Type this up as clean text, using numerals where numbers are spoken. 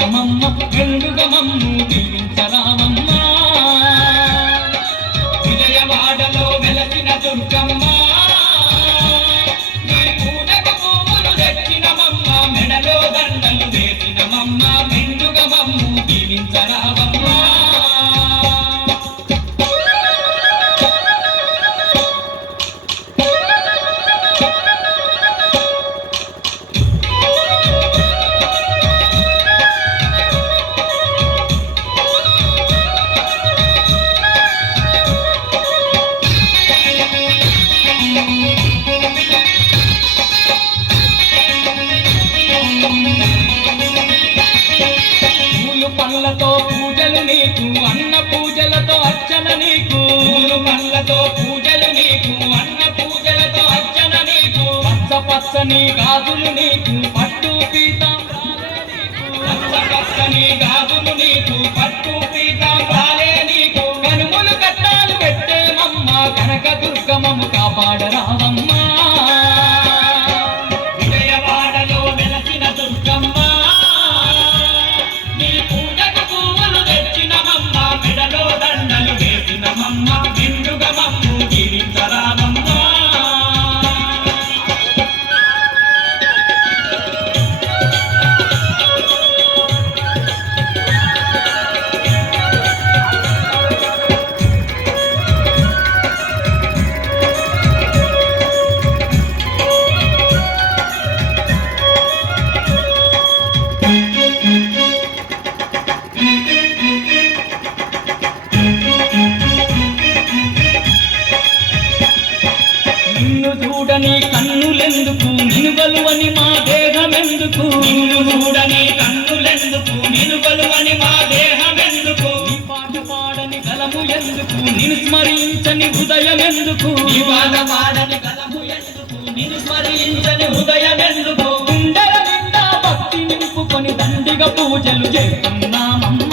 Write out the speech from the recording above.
వేసినమమ్మ మెండుగ మమ్ము దీవించరామమ్మ విజయవాడలో వెలసిన దుర్గమ్మ నీ పూజకు పువ్వులు తెచ్చినమమ్మ మెడలో దండలు వేసినమమ్మ మెండుగ మమ్ము దీవించరామమ్మ పళ్ళతో పూజలు నీకు అన్న పూజలతో అర్చన నీకు పళ్ళతో పూజలు నీకు అన్న పూజలతో అర్చన నీకు పచ్చ పచ్చని గాజులు నీకు పట్టు పీతాంబరాలే నీకు పచ్చ పచ్చని గాజులు నీకు పట్టు పీతాంబరాలే నీకు కనుములు కట్టాలు పెట్టేమమ్మ కనక దుర్గమ్మము కాపాడరామమ్మ విజయవాడలో వెలసిన దుర్గమ్మ మెడలో దండలు వేసినమమ్మ మెండుగ మమ్ము దీవించరామమ్మ నిన్ను చూడని కన్నులెందుకు నినుగలువని మా దేహమెందుకు నిన్ను చూడని కన్నులెందుకు నినుగలువని మా దేహమెందుకు నీ పాట పాడని గలము ఎందుకు నిన్ను స్మరించని హృదయమెందుకు నీ పాట పాడని గలము ఎందుకు నిన్ను స్మరించని హృదయమెందుకు గుండెల నిండా భక్తి నింపుకొని దండిగా పూజలు చేస్తున్నామమ్మ